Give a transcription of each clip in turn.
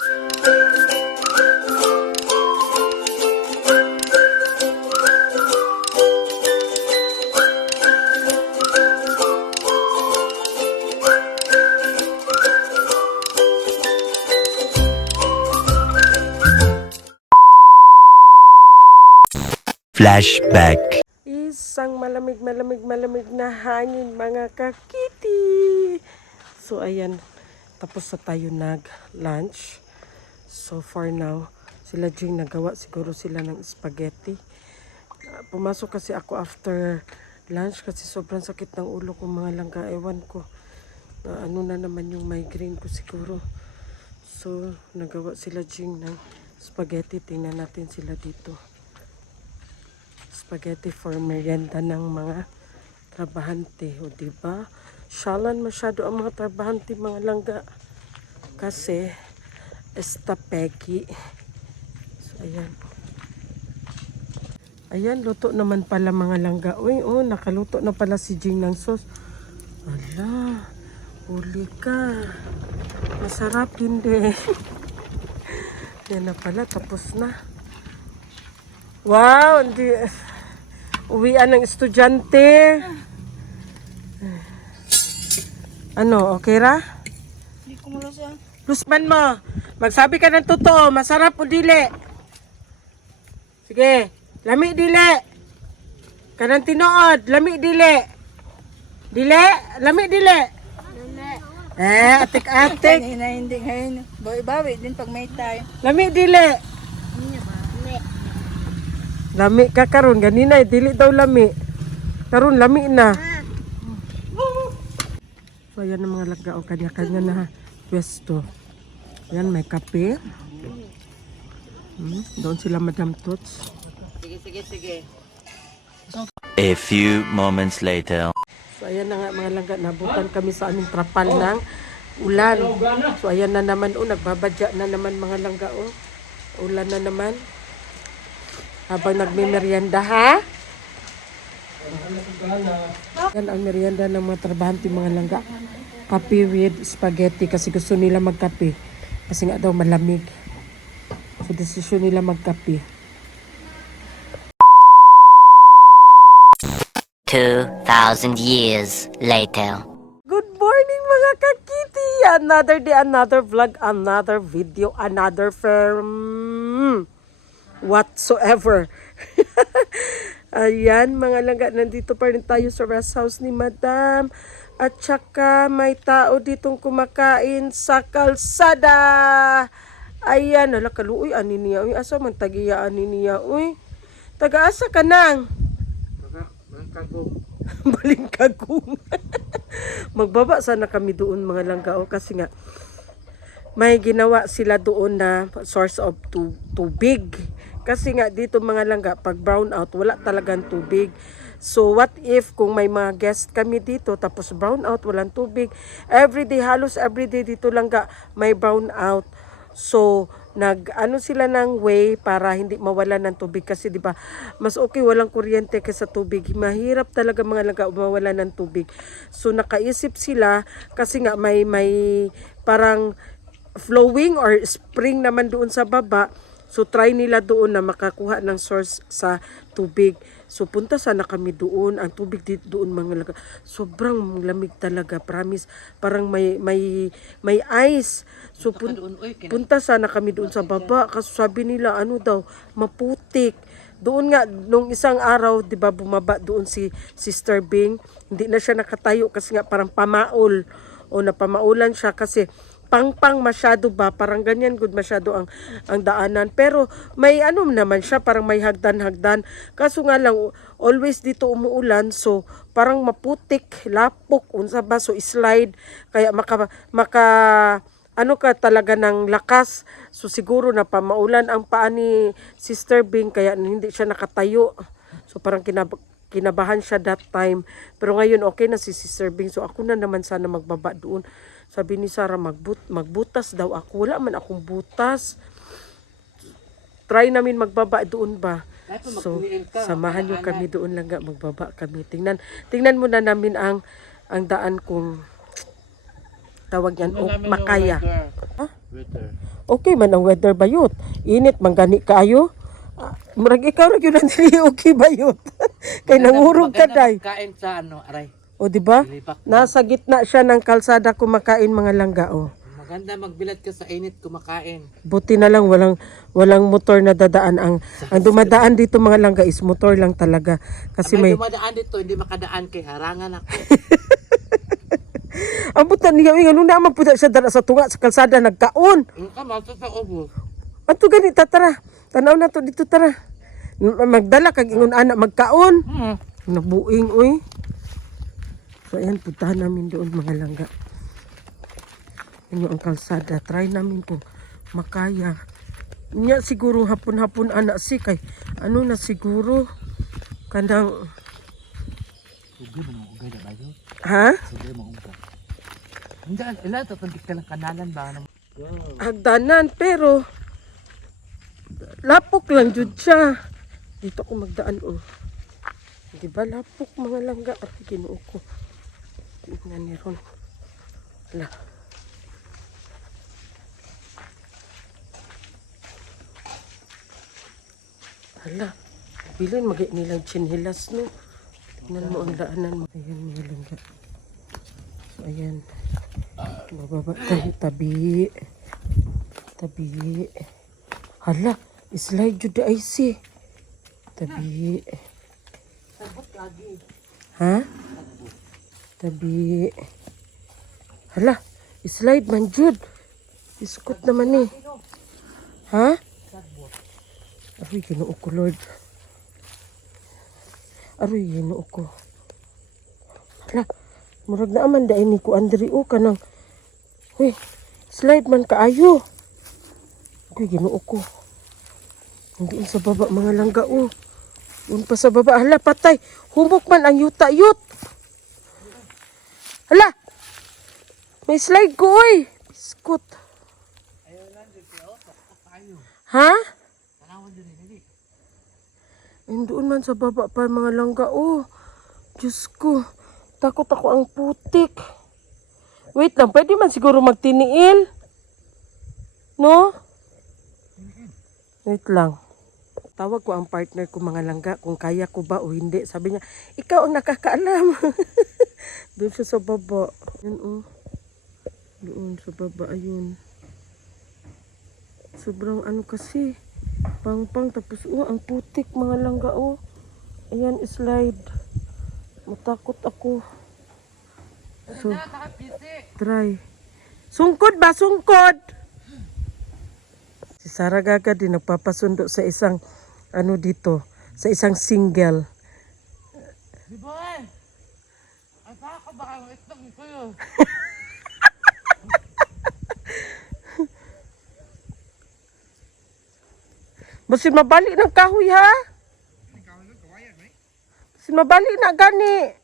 Flashback. Isang malamig na hangin mga kakiti. So ayan, tapos na tayo nag-lunch. So for now, sila Jing nagawa siguro sila ng spaghetti. Pumasok kasi ako after lunch kasi sobrang sakit ng ulo ko mga langga. Ewan ko, ano na naman yung migraine ko siguro. So nagawa sila Jing ng spaghetti. Tingnan natin sila dito. Spaghetti for merienda ng mga trabahante. O diba? Syalan masyado ang mga trabahante mga langga. Kasi estapegi. So ayan. Ayan, luto naman pala mga langga. Uy, oh, nakaluto na pala si Jing ng sauce. Ala, huli ka. Masarap hindi. Yan na pala, tapos na. Wow, hindi. Uwian ng estudyante. Ano, okay ra? Hindi ko mula siya. Lusman mo. Magsabi ka ng totoo. Masarap o dili? Sige. Lami dili. Kanang tinood. Lami dili. Dili? Lami dili. Atik-atik. Hindi ngayon. Bawi-bawi din pag may time. Lami dili. Lami ka karon ganina dili daw lami. Karon lami na. So ayan ang mga lagao kanya-kanya na pwesto. Yan may kape. Doon sila Madam Tots. Sige. A few moments later. So ayan na nga mga langga, nabutan kami sa aming trapal ng ulan. So ayan na naman, nagbabadya na naman mga langga. Ulan na naman. Habang nagme-merienda ha. Yan ang merienda ng mga trabahante mga langga. Kape with spaghetti kasi gusto nila magkape. Kasi nga daw malamig. So desisyon nila magkape. 2,000 years later. Good morning mga kakiti! Another day, another vlog, another video, another film. Whatsoever. Ayan mga langga, nandito pa rin tayo sa rest house ni Madam. At saka may tao ditong kumakain sa kalsada. Ayan, ala kaluoy, ani niya. Uy, asa man tagiya ani niya. Uy, taga-asa ka nang? Balingkagong. Magbaba sana kami doon mga langga. Kasi nga, may ginawa sila doon na source of tubig. Kasi nga dito mga langga, pag brown out, wala talagang tubig. So what if kung may mga guest kami dito, tapos brown out, walang tubig. Everyday, halos everyday dito langga, may brown out. So nag-ano sila ng way para hindi mawala ng tubig. Kasi di ba mas okay walang kuryente kaysa tubig. Mahirap talaga mga langga mawala ng tubig. So nakaisip sila, kasi nga may parang flowing or spring naman doon sa baba. So try nila doon na makakuha ng source sa tubig. So punta sana kami doon. Ang tubig doon mga langga, sobrang lamig talaga, promise. Parang may ice. So punta sana kami doon sa baba. Kasi sabi nila ano daw, maputik. Doon nga nung isang araw, 'di ba, bumaba doon si Sister Bing. Hindi na siya nakatayo kasi nga parang pamaol o napamaulan siya kasi pangpang masyado ba, parang ganyan good masyado ang daanan. Pero may ano naman siya, parang may hagdan. Kaso nga lang always dito umuulan, so parang maputik, lapok unsa ba, so slide kaya maka ano ka talaga ng lakas. So siguro na pamaulan ang paa ni Sister Bing kaya hindi siya nakatayo. So parang kinabahan siya that time. Pero ngayon okay na si Sister Bing. So ako na naman sana magbaba doon. Sabi ni Sarah, magbutas daw ako. Wala man akong butas. Try namin magbaba doon ba. So samahan nyo kami doon lang, magbaba kami. Tingnan muna namin ang daan kung tawag yan, Makaya. Huh? Okay man ang weather bayot. Init man gani kaayo. Murag ikaw ra gyud ang dili okay bayot. Kay nangurog ka day. Kain sa ano, aray. O di ba? Lipak. Nasa gitna siya ng kalsada kumakain mga langga o. Maganda magbilad ka sa init kumakain. Buti na lang walang motor na dadaan ang dumadaan dito mga langga is motor lang talaga kasi Abay, may dumadaan dito, hindi makadaan kay harangan ako. ang buta niya ingon na man puta siya dala sa tunga sa kalsada nagkaon. Ang kamato sa ubo. Ato gani tara. Tanaw na to dito tara. Magdala kag ingon anak magkaon. Nabuing oy. So ayan puntahan namin doon mga langga. Inyo ang kalsada. Try namin kung makaya. Nya siguro hapon-hapon anak si kay ano na siguro kanang ha? Hindi, ilan ito, tuntik ka lang kanalan ba? Hagdanan pero lapok lang jud siya. Dito ko magdaan oh. Di ba lapok mga langga at Ginoo ko. Tingnan ni ron. Hala. Hala. Bilin magay nilang chinhilas no. Tingnan mo ang daanan mo. Ayan mga langga. So ayan. Bababa tayo tabi. Tabi. Hala, slide jud ay si. Tabi. Ha? Tabi. Hala, slide man jud. Iskot naman ni. Ha? Aroy, Ginoo ko, Lord. Aroy, Ginoo ko. Hala, murag na aman dahil ni ko Andri o kanang. Uy, slide man kaayo. Uy, Ginoo ko. Hindi sa baba mga langga o. Yun pa sa baba. Hala, patay. Humok man ang yuta-yut. Hala! May slide ko, oy. Biskot. Ha? Ayun doon man sa baba pa mga langga, oh. Diyos ko. Takot ako ang putik. Wait lang, pwede man siguro magtiniil. No? Wait lang. Tawag ko ang partner ko mga langga kung kaya ko ba o hindi. Sabi niya, ikaw ang nakakaalam. Doon siya sa baba. Yan oh. Doon sa baba, ayun. Sobrang ano kasi. Pang tapos oh, ang putik mga langga oh. Ayan, slide. Matakot ako. So, try. Sungkod ba? Sungkod! Si Sarah Gaga din nagpapasundo sa isang ano dito, sa isang single. Di ba eh? Ay, baka baka itong ko yun. Basin mabali ng kahoy ha? Basin mabali na gani.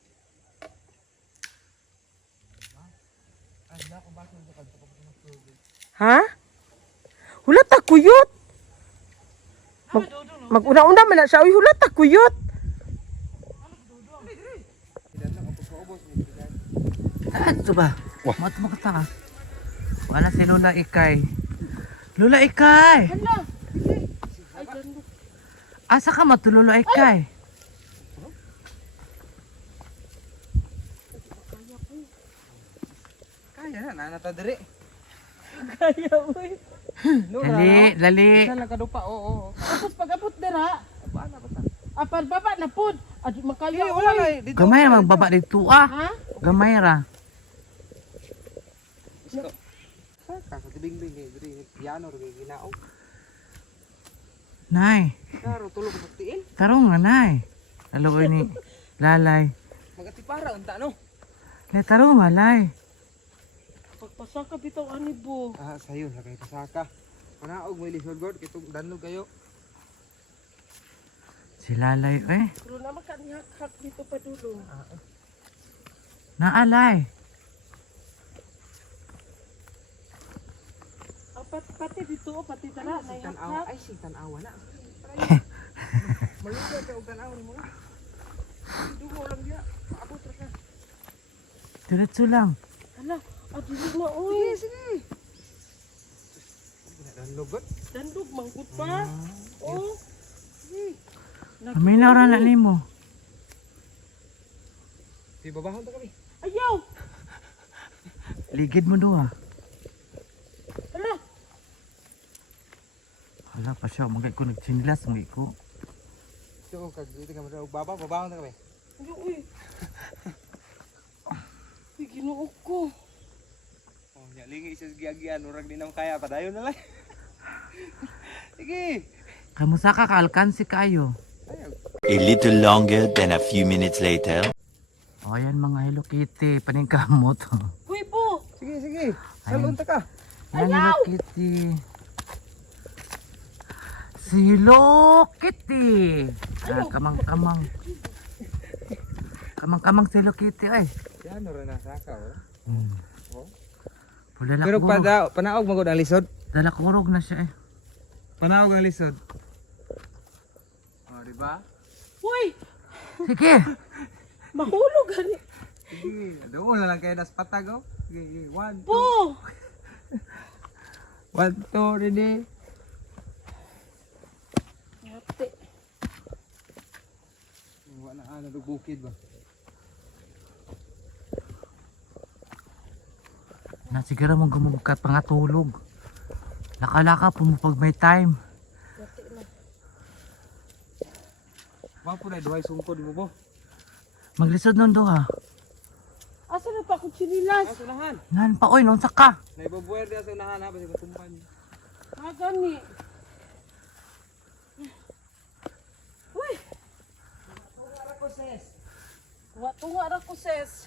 Ha? Hulat ta kuyot. Mag-una-una man na siya. Uy, hulat ta kuyot. Ito ba? Mato makata ka. Wala si Lula Ikay. Lula Ikay! Asa ka matulolo Ikay? Kaya na, nanatadiri. Kaya, uy. Dali. Isa lang kadupa, oo. Tapos pag-abot dira. Apal baba na pud. Adi makaya oy. Gamay ra magbaba dito ah. Ha? Gamay ra. Kakatibing-bing diri piano ro ginaog. Nay, Karo tulog magtiin. tarong nga nay. Aloy ni Lalay. Magatipara unta no. Le tarong nga lay. Pagpasaka bitaw ani bo. Ah sayo sa kay pasaka. Panaog mo ilisod god kitong danlog kayo. Si Lalay eh. Pero naman kanihak-hak dito pa dulo. Naalay. Pati dito, pati dala. Tanawa ay si tanawa na. Maluya ka og tanawa mo. Dugo lang dia. Paabot ra ka. Diretso lang. Hala, adili na oy. Sige. Danlugot. Dandog, mangkot pa. Oh. May naura na nimo. Di babahon ta kami. Ayaw. Ligid mo duha. Hala. Hala pa siya, magay ko nagchinilas, magay ko. So kag dito kami sa babahon ta kami. Ayaw, uy. Uy, ginuok ko. Oh, nya lingi isa giagian urag di na kaya padayon na lang. Sige. Kamusta ka kaalkansi kayo? A little longer than a few minutes later. O ayan mga Hello Kitty, paningkamot. Uy, po. Sige, sige. Salon ta ka. Yan Hello Kitty. Si Hello Kitty. Kamang-kamang. Kamang-kamang si Hello Kitty ay. Yan ora na saka oh. Pula Pero kurog. panaog magod ang lisod. Dala kurog na siya eh. Panaog ang lisod. Oh, di ba? Uy, Sige. mahulog gani. Sige, doon na lang kayo nas patag oh. Sige, 1 Po. 1 2 ready. Ate. Wala na ano bukid ba? Nasigara mong gumubukat pangatulog. Laka-laka po mo pag may time. Wa po na duhay sungkod mo po. Maglisod nun do ha. Asa na pa ako chinilas? Sa unahan. Nan pa oy, nung saka. Naibabuwer dia sa unahan ha basi matumpan. Ah, gani. Uy. Tunga ra ko ses.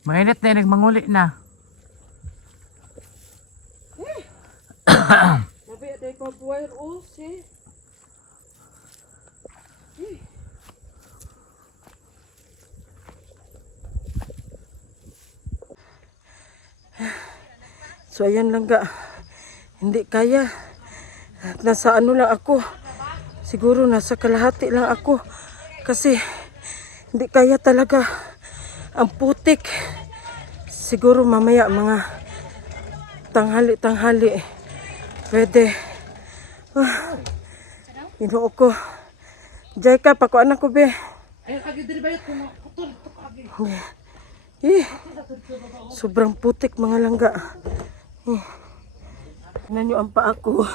Mainit na nagmanguli na. Nabi day pa buhay o si. So ayan lang ga. Hindi kaya. Nasa ano lang ako. Siguro nasa kalahati lang ako. Kasi hindi kaya talaga. Ang putik. Siguro mamaya mga tanghali. Pwede. Ginoo ko. Jay ka, pakuan ako be. Sobrang putik mga langga. Tingnan nyo ang paa ko.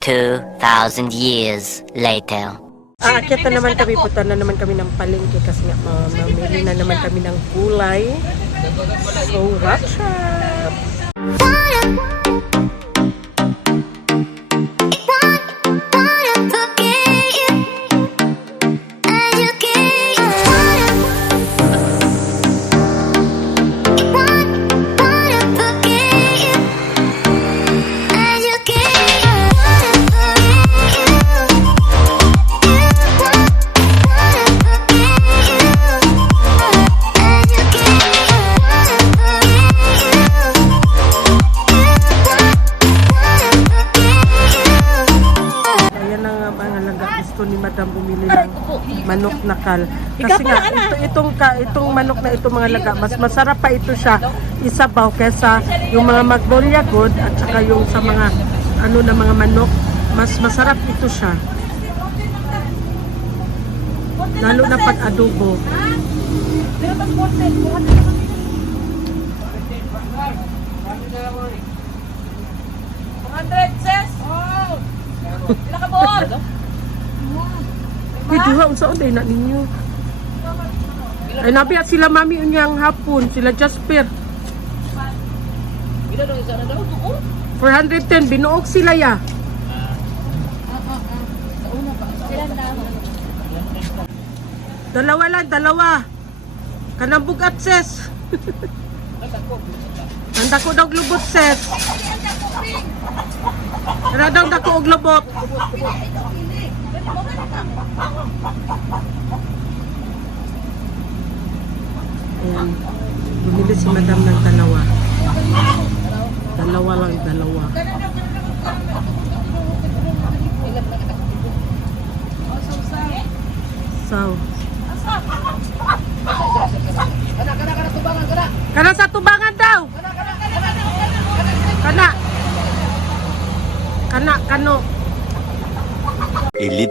2,000 years later. Aakyat na naman kami, punta na naman kami ng palengke kasi nga mamili na naman kami ng gulay. So, watch out! Ni Madam bumili ng manok na kal. Kasi nga itong manok na ito mga laga, mas masarap pa ito siya isabaw kesa yung mga magnolia good at saka yung sa mga ano na mga manok, mas masarap ito siya. Lalo na pag adobo. Uy, duha unsa unday na ninyo. Ay nabiya sila mami unyang hapon, sila Jasper. 410 binuog sila ya. Dalawa. Kanang bugat ses. Ang dako daw lubot ses. Kada daw dako og lubot. Ayan. Bumili si Madam ng dalawa. Dalawa. So.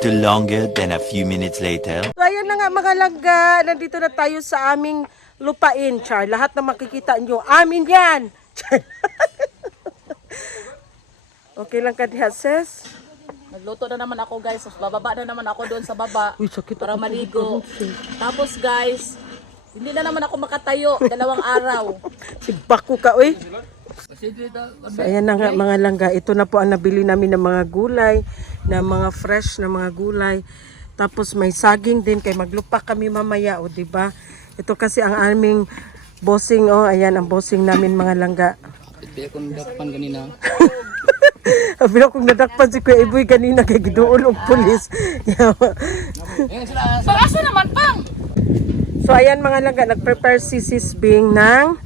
little longer than a few minutes later. So ayan na nga mga langga, nandito na tayo sa aming lupain, Char. Lahat na makikita nyo, amin yan! Char. Okay lang ka diha, sis? Nagluto na naman ako guys. Bababa na naman ako doon sa baba. Uy, sakit para ako. maligo. Tapos guys, hindi na naman ako makatayo. 2 araw. Si Baku ka, uy. So ayan na nga mga langga, ito na po ang nabili namin ng mga gulay, na mga fresh na mga gulay. Tapos may saging din kay maglupa kami mamaya, o di ba? Ito kasi ang aming bossing, oh, ayan ang bossing namin mga langga. Ito akong dakpan kanina. Pero kung nadakpan si Kuya Iboy kanina kay giduol og pulis. Pag-asa naman pang! So ayan mga langga, nag-prepare si Sis Bing ng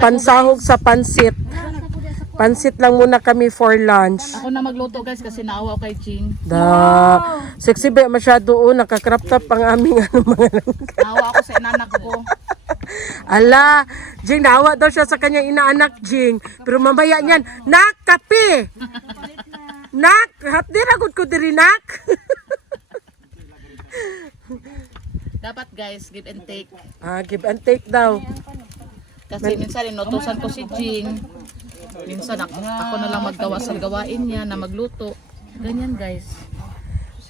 pansahog sa pansit. Pansit lang muna kami for lunch. Ako na magluto guys kasi naawa kay Ching. Sexy ba masyado, nakakrop top ang aming mga langga. Naawa ako sa inanak ko. Ala, Jing, naawa daw siya sa kanyang inaanak, Jing. Pero mamaya niyan, nak, kape! Nak, hapdi ragod ko diri, nak. Dapat guys, give and take. Give and take daw. Kasi minsan inutusan ko si Jing. Minsan ako na lang maggawa sa gawain niya na magluto. Ganyan guys.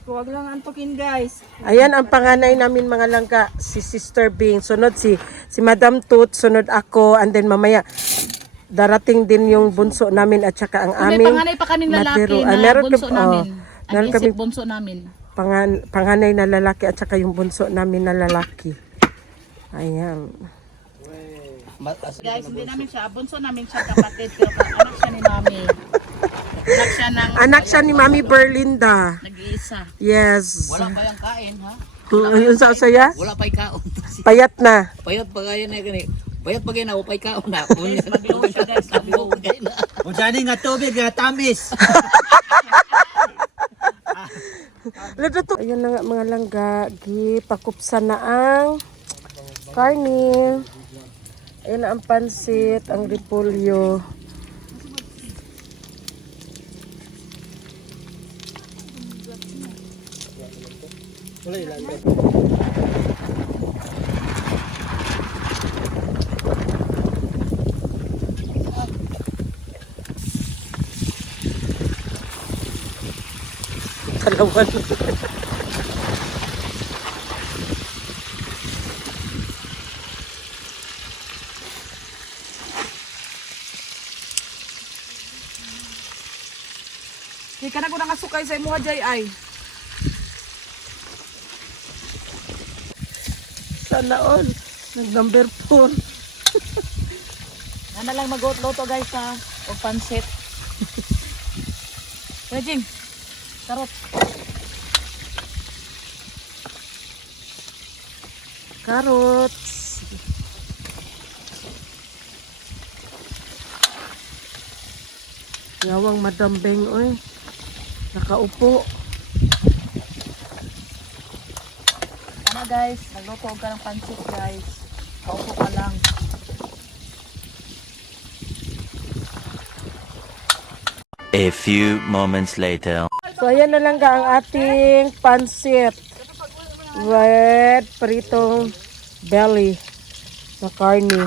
Huwag lang antukin guys. Ayan ang panganay namin mga langga, si Sister Bing. Sunod si Madam Tut, sunod ako, and then mamaya darating din yung bunso namin at saka ang May aming panganay pa kaming lalaki natiro. na Meron bunso kami- namin. meron Ang isip kami- bunso namin. panganay na lalaki at saka yung bunso namin na lalaki. Ayan. Guys, hindi namin siya, bunso namin siya kapatid, pero anak siya ni Mami. Anak siya ni Mami Berlinda. Nag-iisa. Yes. Wala pa yung kain ha. Ayun sa saya? Wala pa yung kaon. Payat na. Payat pa kayo na gani. Payat pa kayo na upay kaon na. Mag-low siya guys, mag-low. O dyan nga tubig, tamis. Ayun na nga mga langga, gipakupsan na ang karne. Ayun na ang pansit, ang repolyo. Kalawan. Di ka na ko nakasukay sa imuha jay ay. Sana all. Nag-number 4. Na lang mag-luto guys ha, o pansit. Kuya Jing, karot. Carrots. Yawang Madam Beng, oy. Nakaupo. Ano guys, nagluto ka ng pansit guys. Kaupo ka lang. A few moments later. So ayan na lang ka ang ating pansit. With pritong belly na karne.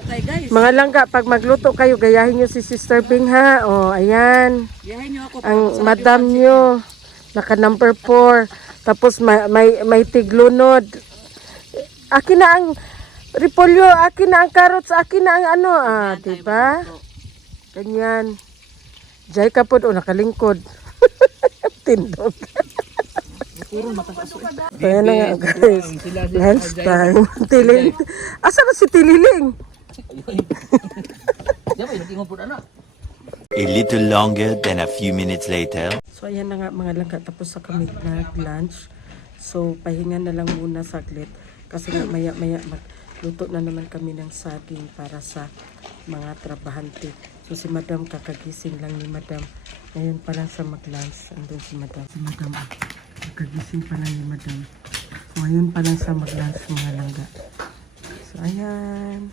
Okay guys, Mga langga, pag magluto kayo, gayahin nyo si Sister Bing ha. O, ayan. yahin niyo ako. Ang madam nyo, naka number 4. Tapos may tiglunod. Akin na ang repolyo, akin na ang carrots, akin na ang ano. Diba? Ganyan. Jay ka po, nakalingkod. Tindog. So yan na nga guys. Lunch time. Tililing. Asa na si Tililing? A little longer than a few minutes later. So ayan na nga mga langga, tapos sa kami nag-lunch. So pahinga na lang muna saglit kasi nga maya-maya magluto na naman kami ng saging para sa mga trabahante. So si Madam, kakagising lang ni Madam. Ngayon pa lang sa mag-lunch, andun si Madam. Si Madam, kakagising pa lang ni Madam. So ngayon pa lang sa mag-lunch mga langga. So ayan.